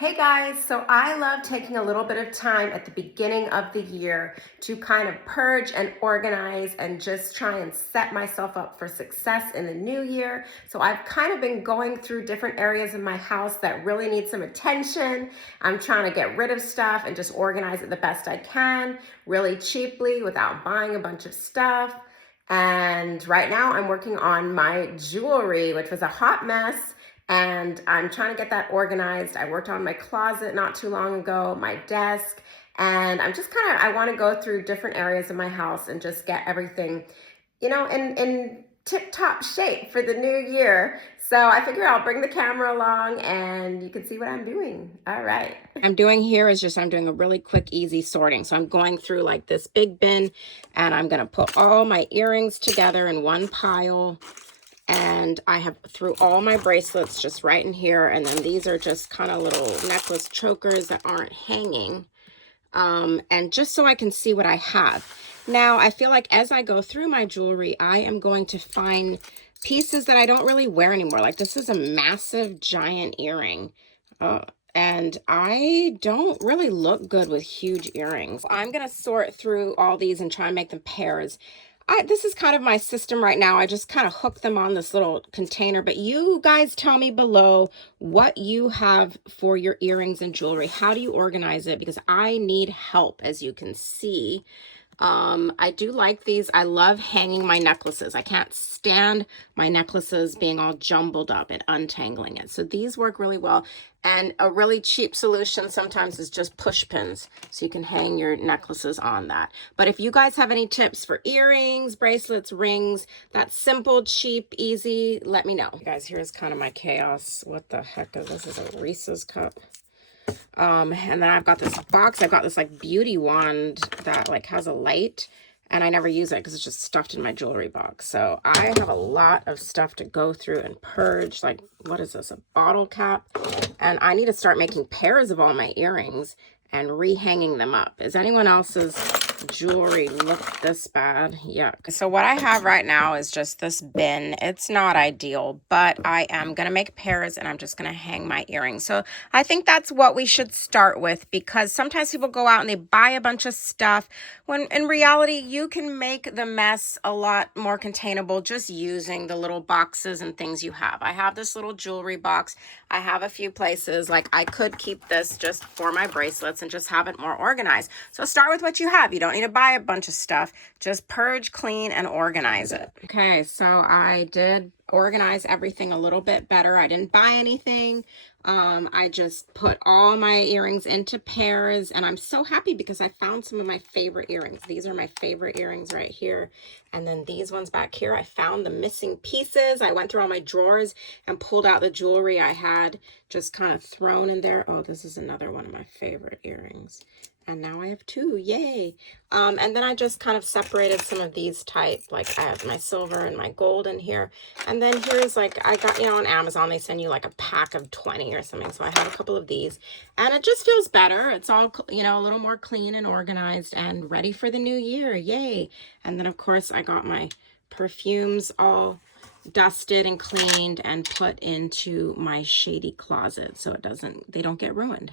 Hey guys, so I love taking a little bit of time at the beginning of the year to kind of purge and organize and just try and set myself up for success in the new year. So I've kind of been going through different areas of my house that really need some attention. I'm trying to get rid of stuff and just organize it the best I can, really cheaply without buying a bunch of stuff. And right now I'm working on my jewelry, which was a hot mess, and I'm trying to get that organized. I worked on my closet not too long ago, my desk, and I'm just I want to go through different areas of my house and just get everything, in tip-top shape for the new year. So I figure I'll bring the camera along and you can see what I'm doing. All right. I'm doing here is just I'm doing a really quick, easy sorting. So I'm going through like this big bin and I'm going to put all my earrings together in one pile. And I have threw all my bracelets just right in here. And then these are just kind of little necklace chokers that aren't hanging. And just so I can see what I have. Now, I feel like as I go through my jewelry, I am going to find pieces that I don't really wear anymore. Like this is a massive giant earring. And I don't really look good with huge earrings. I'm going to sort through all these and try and make them pairs. This is kind of my system right now. I just kind of hook them on this little container, but you guys tell me below what you have for your earrings and jewelry. How do you organize it? Because I need help, as you can see. I do like these. I love hanging my necklaces. I can't stand my necklaces being all jumbled up and untangling it. So these work really well. And a really cheap solution sometimes is just push pins. So you can hang your necklaces on that. But if you guys have any tips for earrings, bracelets, rings, that's simple, cheap, easy, let me know. Guys, here's kind of my chaos. What the heck is this? This is a Reese's cup. And then I've got this box. I've got this like beauty wand that like has a light, and I never use it because it's just stuffed in my jewelry box. So I have a lot of stuff to go through and purge. Like, what is this? A bottle cap. And I need to start making pairs of all my earrings and rehanging them up. Is anyone else's jewelry look this bad? Yeah. So what I have right now is just this bin. It's not ideal, but I am going to make pairs and I'm just going to hang my earrings. So I think that's what we should start with, because sometimes people go out and they buy a bunch of stuff when in reality you can make the mess a lot more containable just using the little boxes and things you have. I have this little jewelry box. I have a few places, like I could keep this just for my bracelets and just have it more organized. So start with what you have. You don't need to buy a bunch of stuff. Just purge, clean, and organize it. Okay, so I did organize everything a little bit better. I didn't buy anything. I just put all my earrings into pairs, and I'm so happy because I found some of my favorite earrings. These are my favorite earrings right here. And then these ones back here, I found the missing pieces. I went through all my drawers and pulled out the jewelry I had just kind of thrown in there. Oh, this is another one of my favorite earrings. And now I have two, yay. And then I just kind of separated some of these type, like I have my silver and my gold in here. And then here's like, I got, on Amazon, they send you like a pack of 20 or something. So I have a couple of these and it just feels better. It's all, a little more clean and organized and ready for the new year, yay. And then of course I got my perfumes all dusted and cleaned and put into my shady closet so they don't get ruined.